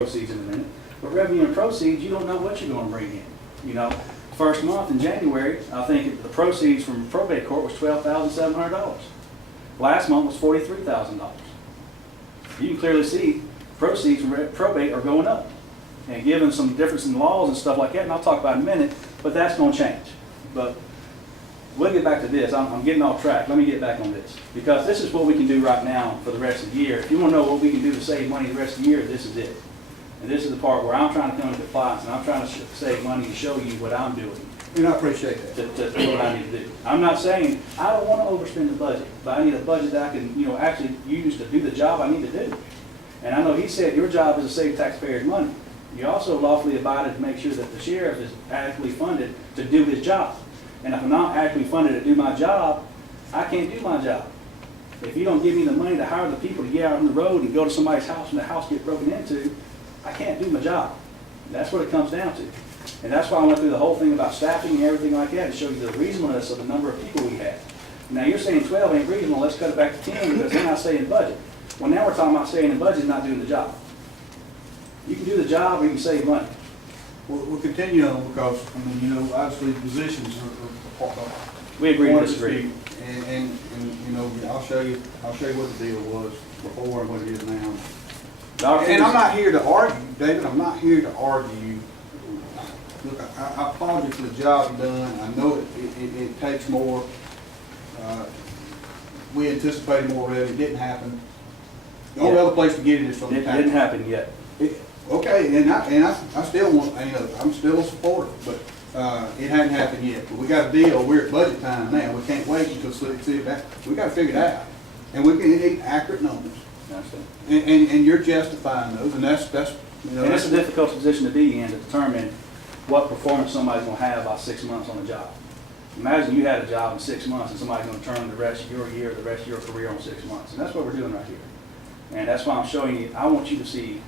proceeds in a minute. But revenue and proceeds, you don't know what you're going to bring in. You know, first month in January, I think the proceeds from probate court was $12,700. Last month was $43,000. You can clearly see proceeds from probate are going up. And given some difference in laws and stuff like that, and I'll talk about it in a minute, but that's going to change. But we'll get back to this. I'm getting off track. Let me get back on this. Because this is what we can do right now for the rest of the year. If you want to know what we can do to save money the rest of the year, this is it. And this is the part where I'm trying to come to compliance, and I'm trying to save money and show you what I'm doing. And I appreciate that. To do what I need to do. I'm not saying I don't want to overspend the budget, but I need a budget that I can, actually use to do the job I need to do. And I know he said your job is to save taxpayers money. You also lawfully abided to make sure that the sheriff is adequately funded to do his job. And if I'm not adequately funded to do my job, I can't do my job. If you don't give me the money to hire the people to get out on the road and go to somebody's house and the house gets broken into, I can't do my job. That's what it comes down to. And that's why I went through the whole thing about staffing and everything like that to show you the reasonableness of the number of people we have. Now you're saying 12 ain't reasonable, let's cut it back to 10 because they're not staying in budget. Well, now we're talking about staying in budget and not doing the job. You can do the job or you can save money. We'll continue on because, obviously positions are We agree to disagree. And I'll show you what the deal was before and what it is now. And I'm not here to argue, David, I'm not here to argue. Look, I applaud you for the job you've done. I know it takes more. We anticipated more revenue. It didn't happen. The only other place to get it is from the tax. It didn't happen yet. Okay, and I still want, I'm still a supporter, but it hadn't happened yet. But we got a deal. We're at budget time now. We can't wait until see that. We got to figure it out, and we can need accurate numbers. And you're justifying those, and that's And it's a difficult position to be in to determine what performance somebody's going to have by 6 months on the job. Imagine you had a job in 6 months and somebody's going to turn the rest of your year, the rest of your career on 6 months. And that's what we're doing right here. And that's why I'm showing you, I want you to see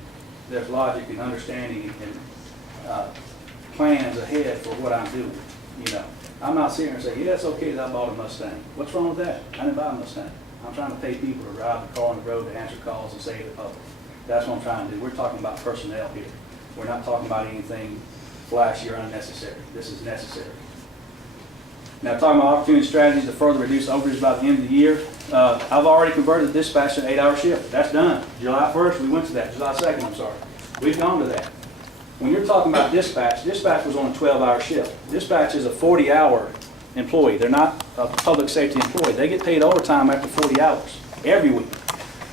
there's logic and understanding and plans ahead for what I'm doing. I'm not sitting here and saying, yeah, it's okay that I bought a Mustang. What's wrong with that? I didn't buy a Mustang. I'm trying to pay people to drive the car on the road to answer calls and save the public. That's what I'm trying to do. We're talking about personnel here. We're not talking about anything flashy or unnecessary. This is necessary. Now, talking about opportunity strategies to further reduce overages by the end of the year, I've already converted the dispatch to an 8-hour shift. That's done. July 1st, we went to that. July 2nd, I'm sorry. We've gone to that. When you're talking about dispatch was on a 12-hour shift. Dispatch is a 40-hour employee. They're not a public safety employee. They get paid overtime after 40 hours every week.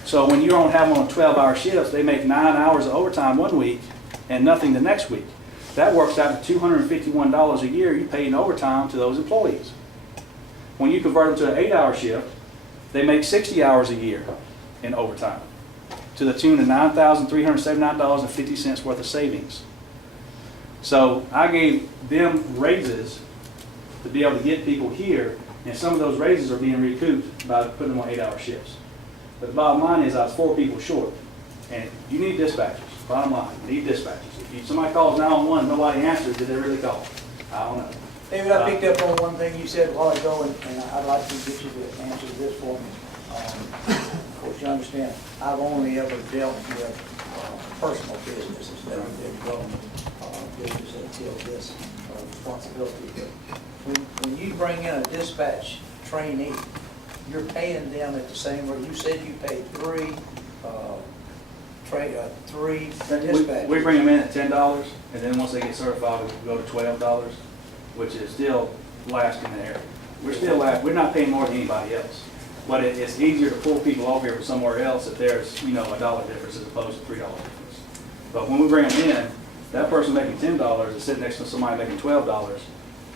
So when you don't have them on 12-hour shifts, they make 9 hours of overtime one week and nothing the next week. That works out to $251 a year you pay in overtime to those employees. When you convert them to an 8-hour shift, they make 60 hours a year in overtime to the tune of $9,379.50 worth of savings. So I gave them raises to be able to get people here, and some of those raises are being recouped by putting them on 8-hour shifts. But the bottom line is I was 4 people short, and you need dispatchers. Bottom line, you need dispatchers. If somebody calls 911, nobody answers, did they really call? I don't know. David, I picked up on one thing you said a while ago, and I'd like to get you to answer this for me. Of course, you understand, I've only ever dealt with personal businesses, never been government business until this responsibility. But when you bring in a dispatch trainee, you're paying them at the same rate. You said you paid three dispatchers. We bring them in at $10, and then once they get certified, we go to $12, which is still last in the area. We're still last. We're not paying more than anybody else. But it's easier to pull people over here from somewhere else if there's a $1 difference as opposed to $3 difference. But when we bring them in, that person making $10 is sitting next to somebody making $12,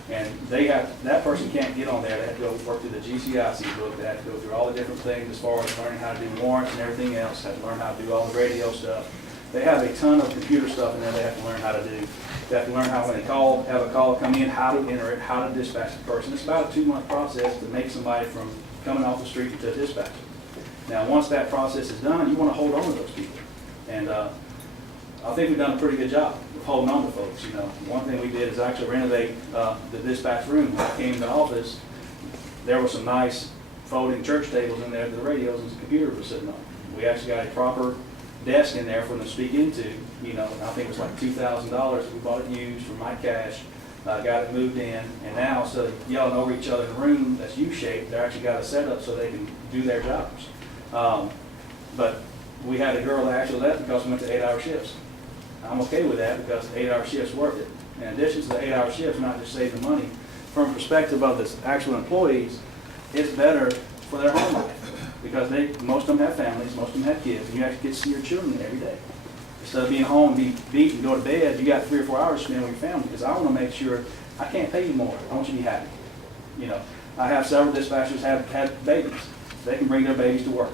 and that person can't get on there. They have to go work through the GCIC book. They have to go through all the different things as far as learning how to do warrants and everything else. They have to learn how to do all the radio stuff. They have a ton of computer stuff in there they have to learn how to do. They have to learn how, when they have a call come in, how to enter it, how to dispatch the person. It's about a 2-month process to make somebody from coming off the street to a dispatcher. Now, once that process is done, you want to hold on to those people. And I think we've done a pretty good job of holding on to folks. One thing we did is actually renovate the dispatch room. When I came to the office, there were some nice folding church tables in there that the radios and the computers were sitting on. We actually got a proper desk in there for them to speak into. You know, I think it was like $2,000. We bought it used from my cash, got it moved in, and now instead of yelling over each other in the room that's U-shaped, they actually got it set up so they can do their jobs. But we had a girl that actually left because we went to 8-hour shifts. I'm okay with that because 8-hour shifts worth it. In addition to the 8-hour shifts, not just saving money, from a perspective of the actual employees, it's better for their home life because most of them have families, most of them have kids, and you actually get to see your children every day. Instead of being home, be beat and go to bed, you got 3 or 4 hours to spend with your family because I want to make sure I can't pay you more. I want you to be happy. You know, I have several dispatchers have babies. They can bring their babies to work.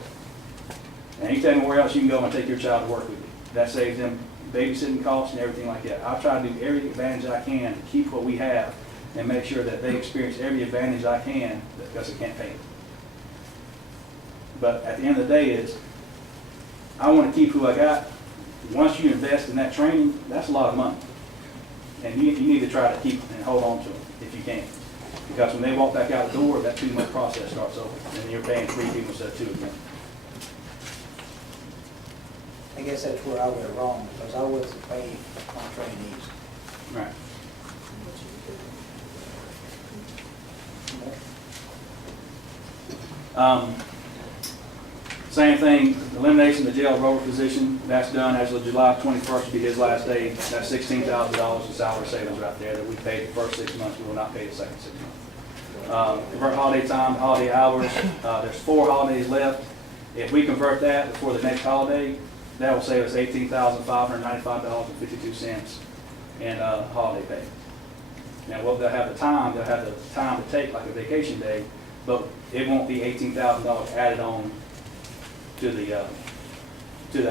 And you tell me where else you can go and take your child to work with you. That saves them babysitting costs and everything like that. I try to do every advantage I can to keep what we have and make sure that they experience every advantage I can because they can't pay it. But at the end of the day is, I want to keep who I got. Once you invest in that training, that's a lot of money. And you need to try to keep and hold on to them if you can. Because when they walk back out the door, that 2-month process starts over. And you're paying 3 people instead of 2 again. I guess that's where I went wrong, because I wasn't paying my trainees. Right. Same thing, elimination of the jail rover position, that's done as of July 21st will be his last day. That's $16,000 in salary savings right there that we paid the first 6 months, we will not pay the second 6 months. Convert holiday time, holiday hours, there's 4 holidays left. If we convert that before the next holiday, that will save us $18,595.52 in holiday pay. Now, they'll have the time to take like a vacation day, but it won't be $18,000 added on to the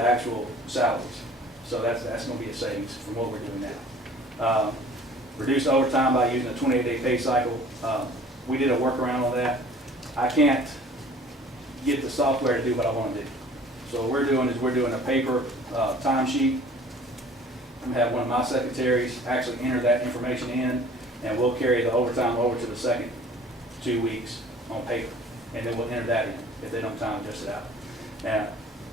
actual salaries. So that's going to be a savings from what we're doing now. Reduce overtime by using a 28-day pay cycle. We did a workaround on that. I can't get the software to do what I want to do. So what we're doing is we're doing a paper timesheet. I'm going to have one of my secretaries actually enter that information in, and we'll carry the overtime over to the second 2 weeks on paper, and then we'll enter that in if they don't time adjust it out. Now,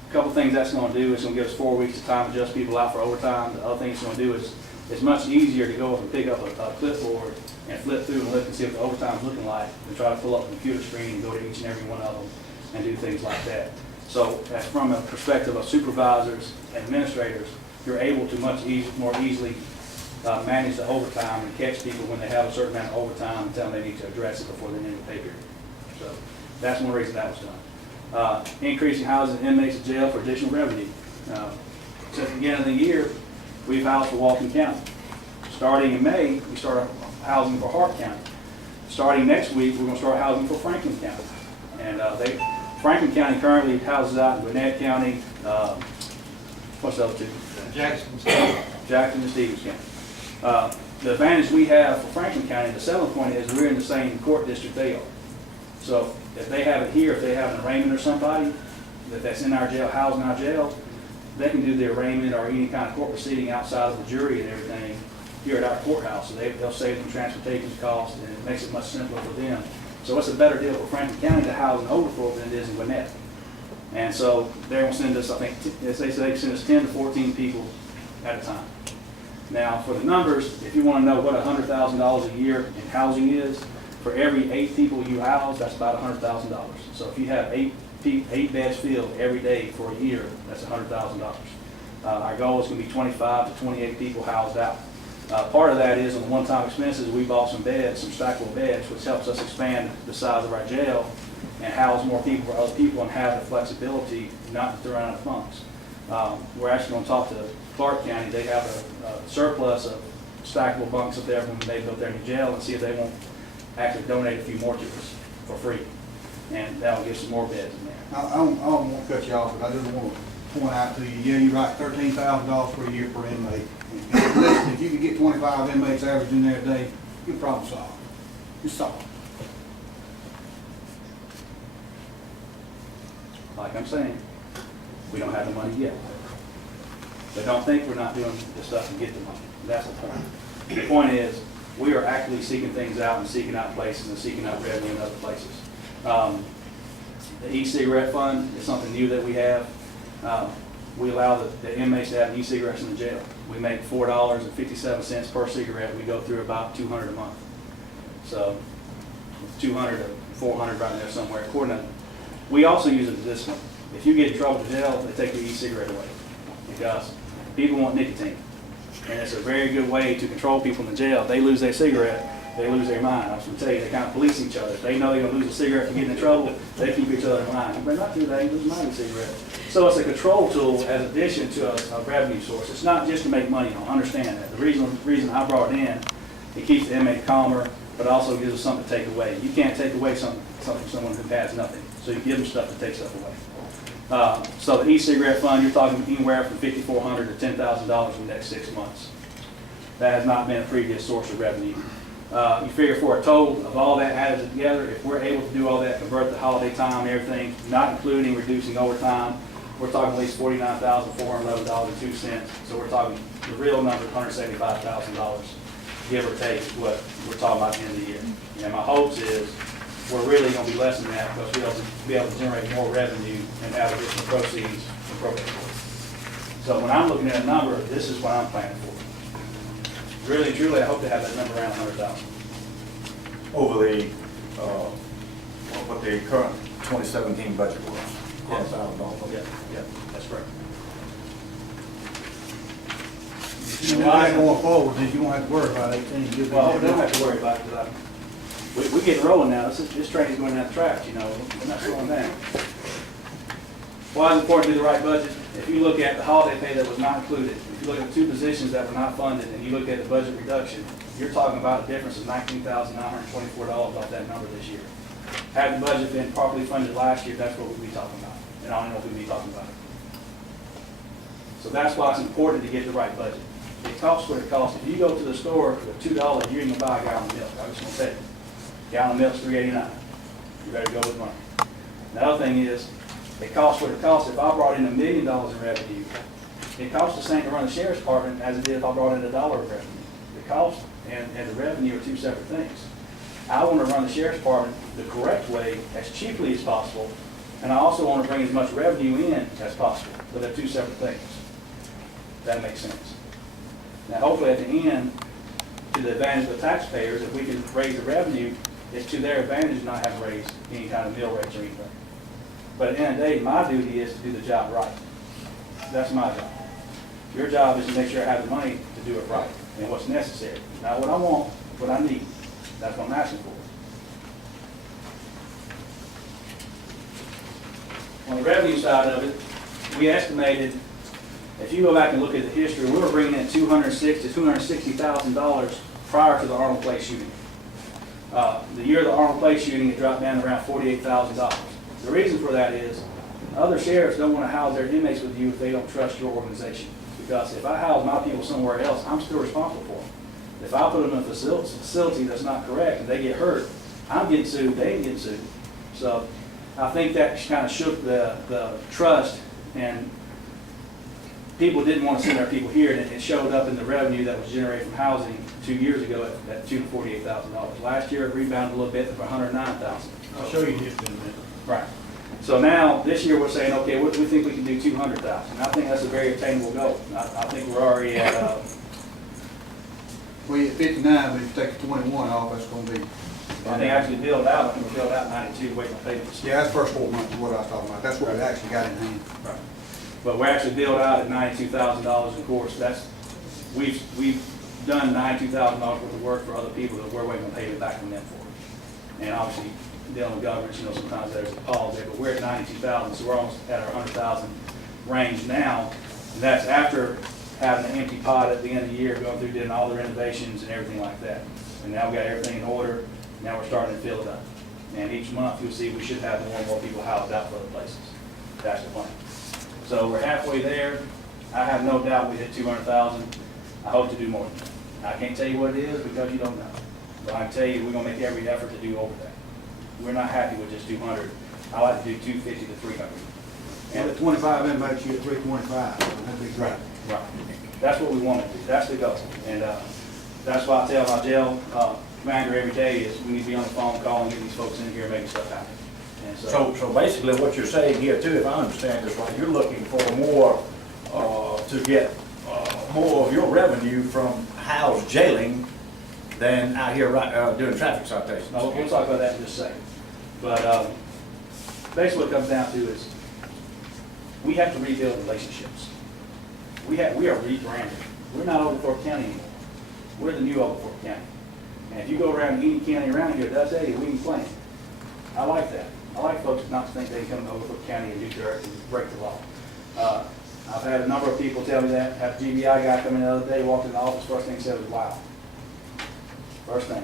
a couple things that's going to do is going to give us 4 weeks to time adjust people out for overtime. The other thing it's going to do is it's much easier to go up and pick up a clipboard and flip through and look and see what the overtime's looking like and try to pull up the computer screen and go to each and every one of them and do things like that. So from a perspective of supervisors and administrators, you're able to more easily manage the overtime and catch people when they have a certain amount of overtime and tell them they need to address it before the end of the pay period. So that's one reason that was done. Increasing housing inmates in jail for additional revenue. Since the beginning of the year, we've housed for Walton County. Starting in May, we start housing for Hart County. Starting next week, we're going to start housing for Franklin County. And Franklin County currently houses out in Gwinnett County. What's the other two? Jackson and Stevens County. The advantage we have for Franklin County, the selling point is we're in the same court district they are. So if they have it here, if they have an arraignment or somebody that's in our jail, housed in our jail, they can do the arraignment or any kind of court proceeding outside of the jury and everything here at our courthouse. So they'll save them transportation costs, and it makes it much simpler for them. So it's a better deal for Franklin County to house in Overthrow than it is in Gwinnett. And so they're going to send us, I think, they say they send us 10 to 14 people at a time. Now, for the numbers, if you want to know what $100,000 a year in housing is, for every 8 people you house, that's about $100,000. So if you have 8 beds filled every day for a year, that's $100,000. Our goal is going to be 25 to 28 people housed out. Part of that is on the one-time expenses, we bought some beds, some stackable beds, which helps us expand the size of our jail and house more people for other people and have the flexibility not to run out of funds. We're actually going to talk to Clark County. They have a surplus of stackable bunks up there when they built their new jail, and see if they won't actually donate a few more to us for free. And that will give some more beds in there. I don't want to cut you off, but I just want to point out to you, yeah, you're right, $13,000 per year per inmate. Listen, if you could get 25 inmates average in there a day, you're problem solved. You're solved. Like I'm saying, we don't have the money yet. But don't think we're not doing the stuff to get the money. That's the point. The point is, we are actively seeking things out and seeking out places and seeking out revenue in other places. The e-cigarette fund is something new that we have. we allow the inmates to have e-cigarettes in the jail. We make $4.57 per cigarette. We go through about 200 a month. So it's 200 to 400 right there somewhere. According to, we also use it as discipline. If you get in trouble in jail, they take the e-cigarette away because people want nicotine. And it's a very good way to control people in the jail. If they lose their cigarette, they lose their mind. I was going to tell you, they kind of police each other. If they know they're going to lose a cigarette for getting in trouble, they keep each other in line. You better not do that, you lose mine with a cigarette. So it's a control tool as addition to a revenue source. It's not just to make money on, understand that. The reason I brought it in, it keeps the inmate calmer, but also gives us something to take away. You can't take away something from someone who has nothing. So you give them stuff to take stuff away. So the e-cigarette fund, you're talking anywhere from $5,400 to $10,000 in the next 6 months. That has not been a previous source of revenue. You figure for a total of all that added together, if we're able to do all that, convert the holiday time and everything, not including reducing overtime, we're talking at least $49,411.02. So we're talking the real number, $175,000, give or take, what we're talking about at the end of the year. And my hopes is we're really going to be less than that because we'll be able to generate more revenue and have additional proceeds from probate court. So when I'm looking at a number, this is what I'm planning for. Really, truly, I hope to have that number around 100,000. Over the, what the current 2017 budget was. Yes. $100,000. Yeah, that's correct. And then going forward, then you won't have to worry about 18. You'll be- Well, we don't have to worry about it because we're getting rolling now. This train's going down the tracks, you know. We're not slowing down. Why is it important to do the right budget? If you look at the holiday pay that was not included, if you look at 2 positions that were not funded, and you look at the budget reduction, you're talking about a difference of $19,924 off that number this year. Had the budget been properly funded last year, that's what we'd be talking about. And I don't know if we'd be talking about it. So that's why it's important to get the right budget. It costs what it costs. If you go to the store with $2, you ain't gonna buy a gallon of milk. I just want to tell you. Gallon of milk's $3.89. You better go with money. The other thing is, it costs what it costs. If I brought in $1 million in revenue, it costs the same to run the sheriff's department as it did if I brought in $1 of revenue. The cost and the revenue are 2 separate things. I want to run the sheriff's department the correct way, as cheaply as possible, and I also want to bring as much revenue in as possible. But they're 2 separate things. That makes sense. Now, hopefully at the end, to the advantage of the taxpayers, if we can raise the revenue, it's to their advantage not have to raise any kind of mill rates or anything. But at the end of the day, my duty is to do the job right. That's my job. Your job is to make sure I have the money to do it right and what's necessary. Not what I want, what I need. That's what I'm asking for. On the revenue side of it, we estimated, if you go back and look at the history, we were bringing in $260,000 to $260,000 prior to the Arnold Place shooting. The year of the Arnold Place shooting, it dropped down to around $48,000. The reason for that is other sheriffs don't want to house their inmates with you if they don't trust your organization. Because if I house my people somewhere else, I'm still responsible for them. If I put them in a facility that's not correct and they get hurt, I'm getting sued, they ain't getting sued. So I think that kind of shook the trust, and people didn't want to send their people here, and it showed up in the revenue that was generated from housing 2 years ago at $248,000. Last year it rebounded a little bit for $109,000. I'll show you this in a minute. Right. So now, this year, we're saying, okay, we think we can do 200,000. I think that's a very attainable goal. I think we're already at, Well, you're at 59, but if you take the 21 off, that's gonna be. I think actually billed out, I think we billed out 92, waiting on payments. Yeah, that's first 4 months is what I was talking about. That's what we actually got in hand. Right. But we're actually billed out at $92,000, of course. We've done $92,000 worth of work for other people that we're waiting on payment back from them for. And obviously, dealing with governments, you know, sometimes there's a pause there, but we're at 92,000, so we're almost at our 100,000 range now. And that's after having an empty pot at the end of the year, going through doing all the renovations and everything like that. And now we got everything in order. Now we're starting to fill it up. And each month you'll see we should have more and more people housed out for other places. That's the plan. So we're halfway there. I have no doubt we hit 200,000. I hope to do more than that. I can't tell you what it is because you don't know. But I can tell you we're going to make every effort to do over that. We're not happy with just 200. I like to do 250 to 300. And the 25 inmates, you're at 325. That'd be great. Right. That's what we want to do. That's the goal. And that's why I tell my jail commander every day is we need to be on the phone calling, getting these folks in here, making stuff happen. And So basically what you're saying here too, if I understand this right, you're looking for more to get more of your revenue from house jailing than out here doing traffic citations. No, we'll talk about that in just a second. But basically what it comes down to is we have to rebuild relationships. We are rebranded. We're not Oglethorpe County anymore. We're the new Oglethorpe County. And if you go around any county around here, they'll tell you we can claim. I like that. I like folks not to think they can come to Oglethorpe County and do dirt and break the law. I've had a number of people tell me that. Had a GBI guy come in the other day, walked in the office, first thing he said was, wow. First thing.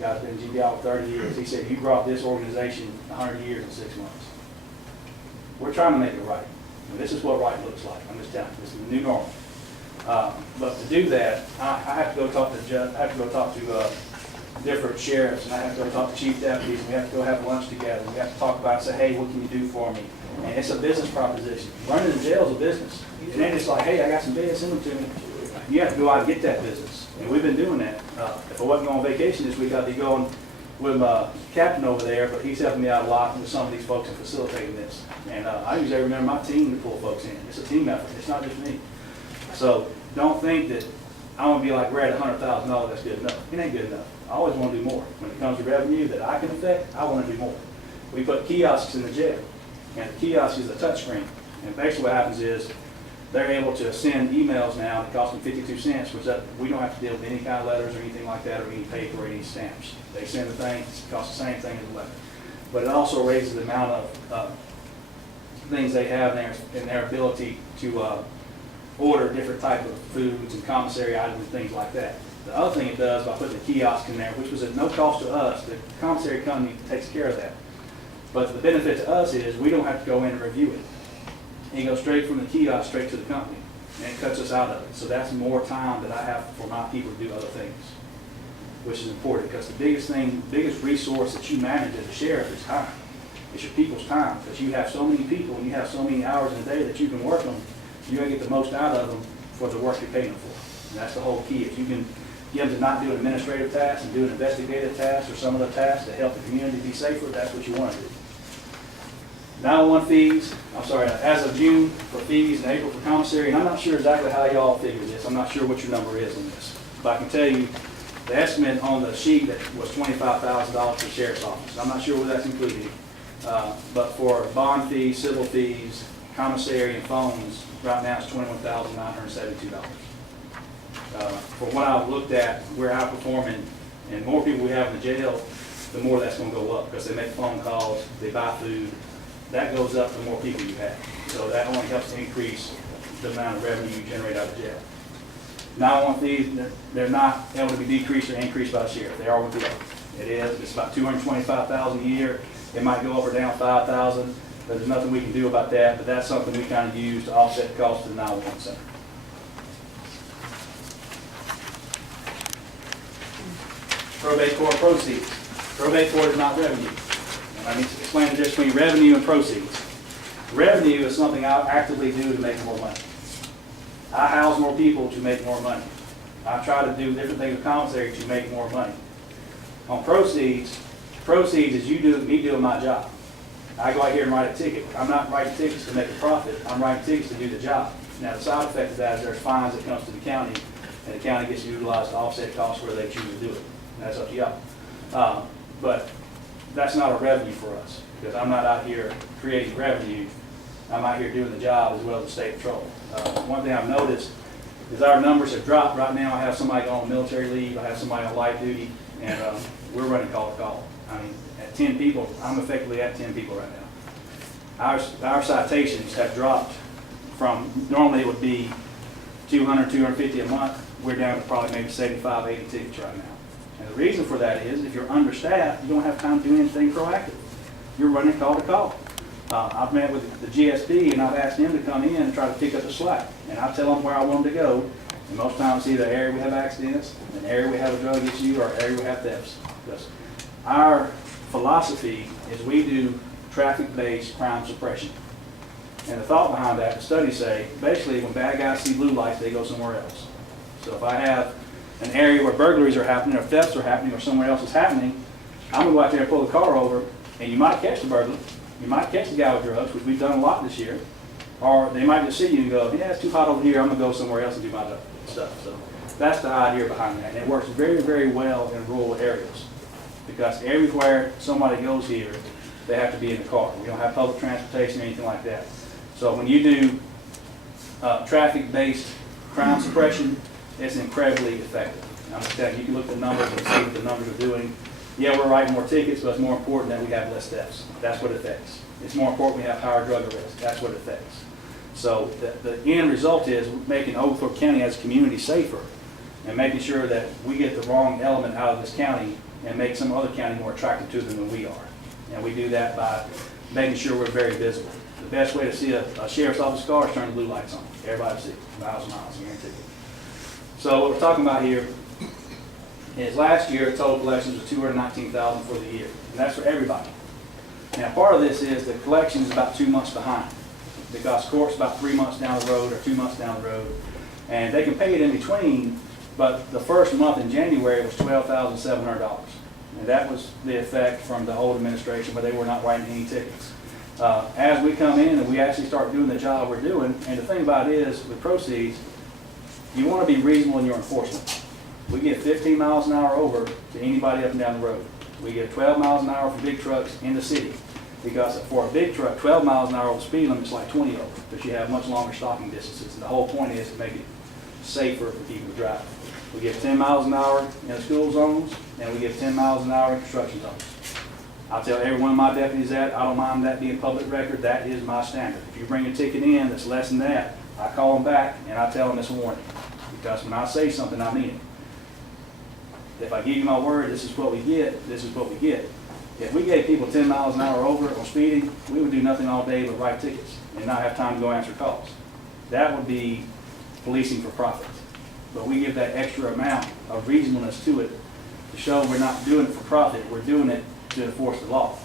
Guy's been GBI for 30 years. He said, you brought this organization 100 years in 6 months. We're trying to make it right. And this is what right looks like. I'm just telling you, this is the new normal. But to do that, I have to go talk to the judge. I have to go talk to different sheriffs, and I have to go talk to chief deputies, and we have to go have lunch together. We have to talk about it, say, hey, what can you do for me? And it's a business proposition. Running the jail is a business. And then it's like, hey, I got some bids, send them to me. You have to go out and get that business. And we've been doing that. If I wasn't going on vacation this week, I'd be going with my captain over there, but he's helping me out a lot with some of these folks and facilitating this. And I usually remember my team to pull folks in. It's a team effort. It's not just me. So don't think that I want to be like, we're at $100,000, that's good enough. It ain't good enough. I always want to do more. When it comes to revenue that I can affect, I want to do more. We put kiosks in the jail, and the kiosk is a touchscreen. And basically what happens is they're able to send emails now, it costs them 52 cents, which we don't have to deal with any kind of letters or anything like that, or any paper or any stamps. They send the thing, it costs the same thing as a letter. But it also raises the amount of things they have in their ability to order different type of foods and commissary items and things like that. The other thing it does by putting the kiosk in there, which was at no cost to us, the commissary company takes care of that. But the benefit to us is we don't have to go in and review it. It goes straight from the kiosk straight to the company, and it cuts us out of it. So that's more time that I have for my people to do other things, which is important, because the biggest resource that you manage as a sheriff is time. It's your people's time, because you have so many people and you have so many hours in a day that you can work on. You got to get the most out of them for the work you're paying them for. And that's the whole key. If you can get them to not do an administrative task and do an investigative task or some other tasks to help the community be safer, that's what you want to do. 911 fees, as of June for fees and April for commissary, and I'm not sure exactly how y'all figure this. I'm not sure what your number is on this. But I can tell you the estimate on the sheet that was $25,000 for the sheriff's office. I'm not sure what that's included. But for bond fees, civil fees, commissary, and phones, right now it's $21,972. For what I've looked at, we're outperforming, and more people we have in the jail, the more that's going to go up, because they make phone calls, they buy food. That goes up the more people you have. So that only helps to increase the amount of revenue you generate out of jail. 911 fees, they're not able to be decreased or increased by the sheriff. They are what they are. It is. It's about $225,000 a year. It might go up or down 5,000, but there's nothing we can do about that. But that's something we kind of use to offset the cost of the 911 center. Probate court proceeds. Probate court is not revenue. And I need to explain the difference between revenue and proceeds. Revenue is something I actively do to make more money. I house more people to make more money. I try to do different things with commissary to make more money. On proceeds is me doing my job. I go out here and write a ticket. I'm not writing tickets to make a profit. I'm writing tickets to do the job. Now the side effect of that is there's fines that comes to the county, and the county gets utilized to offset costs where they choose to do it. And that's up to y'all. But that's not a revenue for us, because I'm not out here creating revenue. I'm out here doing the job as well as the state patrol. One thing I've noticed is our numbers have dropped. Right now I have somebody on military leave, I have somebody on light duty, and we're running call to call. I mean, at 10 people, I'm effectively at 10 people right now. Our citations have dropped from, normally it would be 200, 250 a month. We're down to probably maybe 75, 80 tickets right now. And the reason for that is if you're understaffed, you don't have time to do anything proactive. You're running call to call. I've met with the GSP and I've asked them to come in and try to pick up the slack. And I tell them where I want them to go. And most times it's either an area we have accidents, an area we have a drug issue, or an area we have thefts. Because our philosophy is we do traffic-based crime suppression. And the thought behind that, the studies say, basically when bad guys see blue lights, they go somewhere else. So if I have an area where burglaries are happening, or thefts are happening, or somewhere else is happening, I'm going to go out there and pull the car over, and you might catch the burglar, you might catch the guy with drugs, which we've done a lot this year, Or they might just see you and go, yeah, it's too hot over here, I'm gonna go somewhere else and do my stuff. So that's the idea behind that. And it works very, very well in rural areas. Because everywhere somebody goes here, they have to be in the car. We don't have public transportation or anything like that. So when you do traffic-based crime suppression, it's incredibly effective. And I'm just telling you, you can look at the numbers and see what the numbers are doing. Yeah, we're writing more tickets, but it's more important that we have less deaths. That's what it affects. It's more important we have higher drug arrests. That's what it affects. So the end result is making Oglethorpe County as a community safer and making sure that we get the wrong element out of this county and make some other county more attractive to them than we are. And we do that by making sure we're very visible. The best way to see a sheriff's office car is turn the blue lights on. Everybody will see it, miles and miles, guaranteed. So what we're talking about here is last year, total collections was $219,000 for the year. And that's for everybody. Now, part of this is the collection is about 2 months behind because court's about 3 months down the road or 2 months down the road. And they can pay it in between, but the first month in January was $12,700. And that was the effect from the old administration, but they were not writing any tickets. As we come in and we actually start doing the job we're doing, and the thing about it is with proceeds, you want to be reasonable in your enforcement. We get 15 miles an hour over to anybody up and down the road. We get 12 miles an hour for big trucks in the city. Because for a big truck, 12 miles an hour with speed limit is like 20 over, because you have much longer stopping distances. And the whole point is to make it safer for people to drive. We get 10 miles an hour in the school zones, and we get 10 miles an hour in construction zones. I'll tell every one of my deputies that. I don't mind that being public record. That is my standard. If you bring a ticket in that's less than that, I call them back and I tell them it's a warning. Because when I say something, I mean it. If I give you my word, this is what we get, this is what we get. If we gave people 10 miles an hour over on speeding, we would do nothing all day but write tickets and not have time to go answer calls. That would be policing for profit. But we give that extra amount of reasonableness to it to show we're not doing it for profit, we're doing it to enforce the law.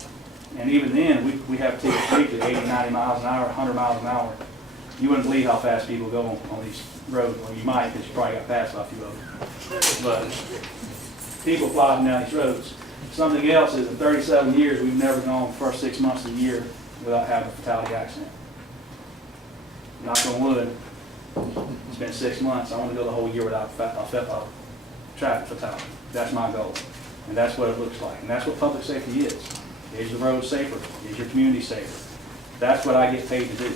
And even then, we have tickets weekly, 80, 90 miles an hour, 100 miles an hour. You wouldn't believe how fast people go on these roads. Well, you might, because you probably got passed by a few of them. But people flying down these roads. Something else is in 37 years, we've never gone the first 6 months of the year without having a fatality accident. Knock on wood, it's been 6 months. I want to go the whole year without a traffic fatality. That's my goal. And that's what it looks like. And that's what public safety is. Is the road safer? Is your community safer? That's what I get paid to do.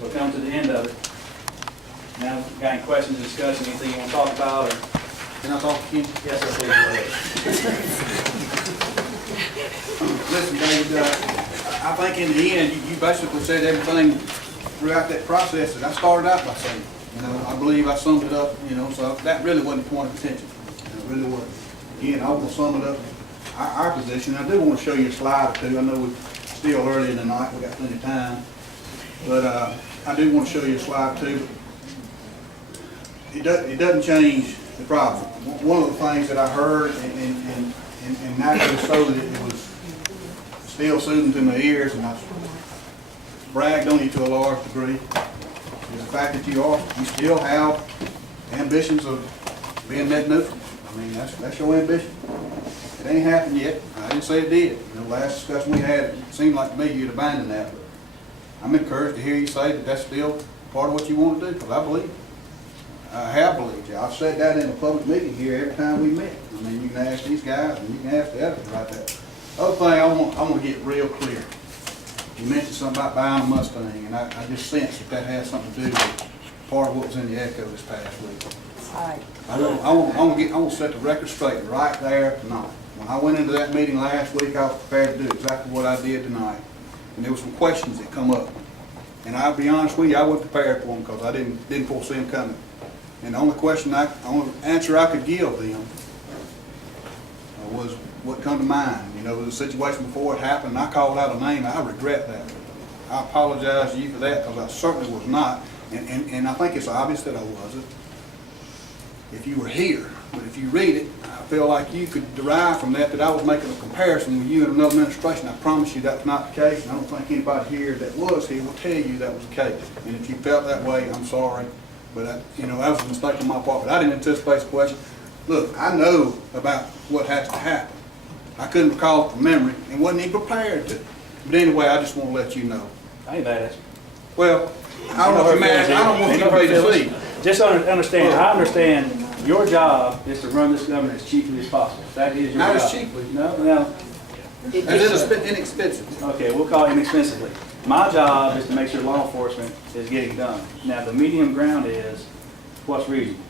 We'll come to the end of it. Now, got any questions, discussion, anything you want to talk about? Or? Can I talk to you? Yes, sir, please go ahead. Listen, David, I think in the end, you basically said everything throughout that process that I started out by saying. You know, I believe I summed it up, you know, so that really wasn't the point of attention. It really wasn't. Again, I want to sum it up, our position. I do want to show you a slide or two. I know we're still early in the night, we got plenty of time. But I do want to show you a slide too. It doesn't change the problem. One of the things that I heard, and naturally so that it was still soothing to my ears, and I bragged on you to a large degree, is the fact that you still have ambitions of being net neutral. I mean, that's your ambition. It ain't happened yet. I didn't say it did. The last discussion we had, it seemed like to me you'd abandoned that. But I'm encouraged to hear you say that that's still part of what you want to do, because I believe it. I have believed you. I've said that in a public meeting here every time we met. I mean, you can ask these guys and you can ask the others right there. Other thing I want to get real clear. You mentioned something about buying a Mustang, and I just sense that has something to do with part of what was in the echo this past week. All right. I want to set the record straight right there tonight. When I went into that meeting last week, I was prepared to do exactly what I did tonight. And there were some questions that come up. And I'll be honest with you, I wasn't prepared for them because I didn't foresee them coming. And the only answer I could give them was what come to mind. You know, the situation before it happened, and I called out a name. I regret that. I apologize to you for that because I certainly was not. And I think it's obvious that I wasn't if you were here. But if you read it, I feel like you could derive from that I was making a comparison with you and another administration. I promise you that's not the case. And I don't think anybody here that was here will tell you that was the case. And if you felt that way, I'm sorry. But that was a mistake on my part. But I didn't anticipate the question. Look, I know about what has to happen. I couldn't recall it from memory and wasn't even prepared to. But anyway, I just wanna let you know. I ain't mad at you. Well, I don't want you mad, I don't want you to be deceived. Just understand, I understand your job is to run this government as cheaply as possible. That is your job. Not as cheaply. No, As inexpensive. okay, we'll call it inexpensively. My job is to make sure law enforcement is getting done. Now, the medium ground is what's reasonable.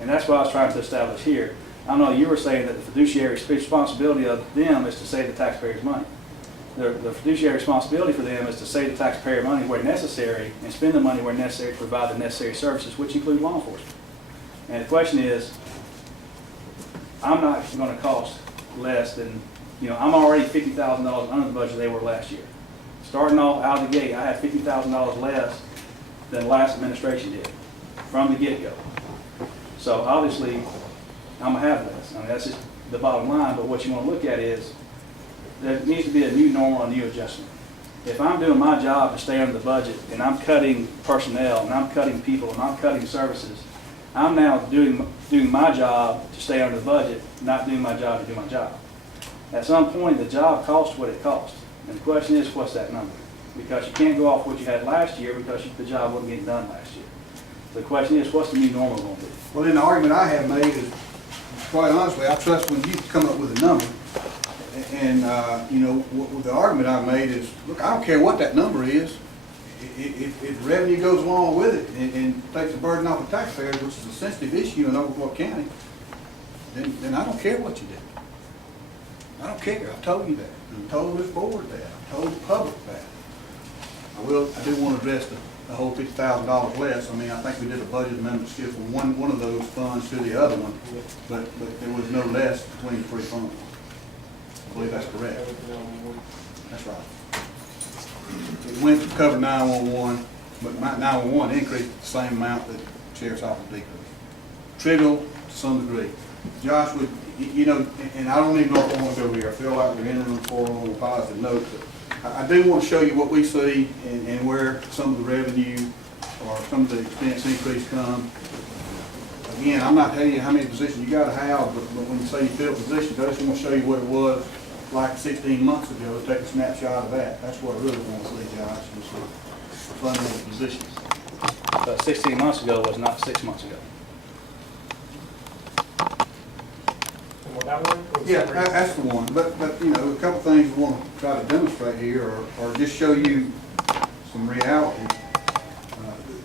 And that's what I was trying to establish here. I know you were saying that the fiduciary responsibility of them is to save the taxpayers' money. The fiduciary responsibility for them is to save the taxpayer money where necessary and spend the money where necessary to provide the necessary services, which include law enforcement. And the question is, I'm not going to cost less than, I'm already $50,000 under the budget they were last year. Starting off out of the gate, I had $50,000 less than the last administration did from the get-go. So obviously, I'm going to have less. I mean, that's just the bottom line, but what you want to look at is there needs to be a new normal, a new adjustment. If I'm doing my job to stay under the budget and I'm cutting personnel and I'm cutting people and I'm cutting services, I'm now doing my job to stay under the budget, not doing my job to do my job. At some point, the job costs what it costs. And the question is, what's that number? Because you can't go off what you had last year because the job wasn't getting done last year. So the question is, what's the new normal going to be? Well, then the argument I have made is, quite honestly, I trust when you come up with a number. And, the argument I've made is, look, I don't care what that number is. If revenue goes along with it and takes the burden off the taxpayers, which is a sensitive issue in Oklahoma County, then I don't care what you do. I don't care. I've told you that. I've told this board that. I've told the public that. I do want to address the whole $50,000 less. I mean, I think we did a budget amendment shift from one of those funds to the other one, but there was no less between the three funds. I believe that's correct. That's right. It went to cover 911, but 911 increased the same amount that the sheriff's office decreased. Trivial to some degree. Josh would, and I don't even know if I want to go here. I feel like we're ending on a positive note, but I do want to show you what we see and where some of the revenue or some of the expense increase come. Again, I'm not telling you how many positions you got to have, but when you say you fill positions, I just want to show you what it was like 16 months ago. Take a snapshot of that. That's what I really want to see, Josh, is the funding of the positions. 16 months ago was not 6 months ago. Yeah, that's the one. But a couple things we want to try to demonstrate here, or just show you some reality.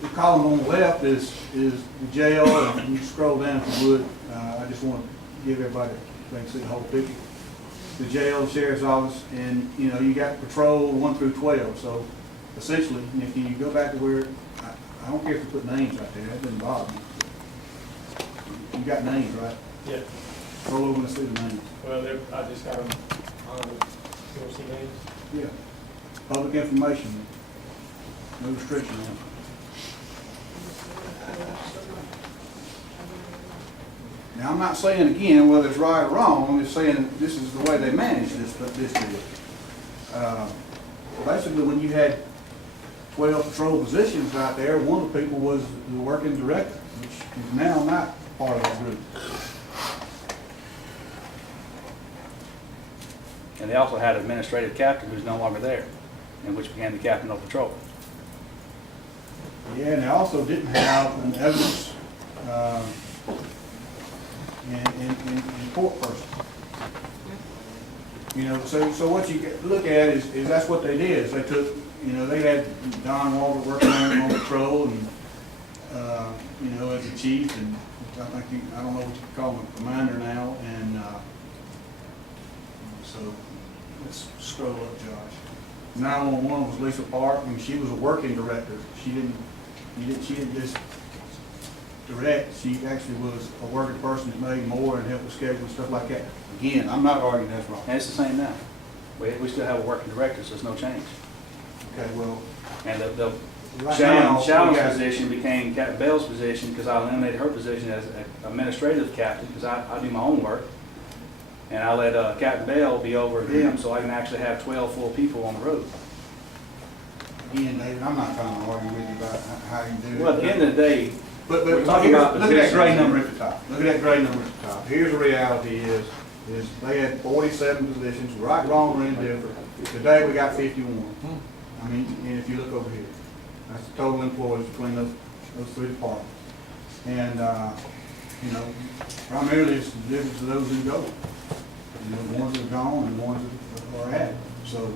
The column on the left is the jail, and you scroll down if you would. I just want to give everybody, they can see the whole picture. The jail, the sheriff's office, and you got patrol 1 through 12. So essentially, if you go back to where, I don't care if you put names right there, that doesn't bother me. You got names, right? Yeah, Roll over and see the names. well, I just got them on the COC names. Yeah. Public information, no restriction on it. Now, I'm not saying again whether it's right or wrong, I'm just saying this is the way they manage this deal. Basically, when you had 12 patrol positions out there, one of the people was the working director, which is now not part of that group. And they also had an administrative captain who's no longer there, and which became the captain of patrol. Yeah, and they also didn't have an evidence and court person. So what you look at is that's what they did. Is they took, they had Don Walter working on patrol, and as a chief, and I don't know what you call him, commander now, and so let's scroll up, Josh. 911 was Lisa Park, and she was a working director. She didn't just direct. She actually was a working person that made more and helped with schedule and stuff like that. Again, I'm not arguing that's wrong. And it's the same now. We still have a working director, so there's no change. Okay, well, And the right now, Shallon's we got- position became Captain Bell's position because I eliminated her position as an administrative captain because I do my own work. And I let Captain Bell be over them so I can actually have 12 full people on the road. again, David, I'm not trying to argue with you about how you do it. Well, at the end of the day, But we're talking here's- about look at that gray positions. number at the top. Look at that gray number at the top. Here's the reality is they had 47 positions, right, wrong, or indifferent. Today, we got 51. I mean, and if you look over here, that's the total employees between those three departments. And, you know, primarily it's the difference of those who go. You know, the ones that are gone and the ones that are added. So,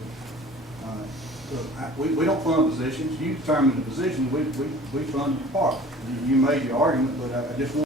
we don't fund positions. You determine the position, we fund the department. You made your argument, but I just want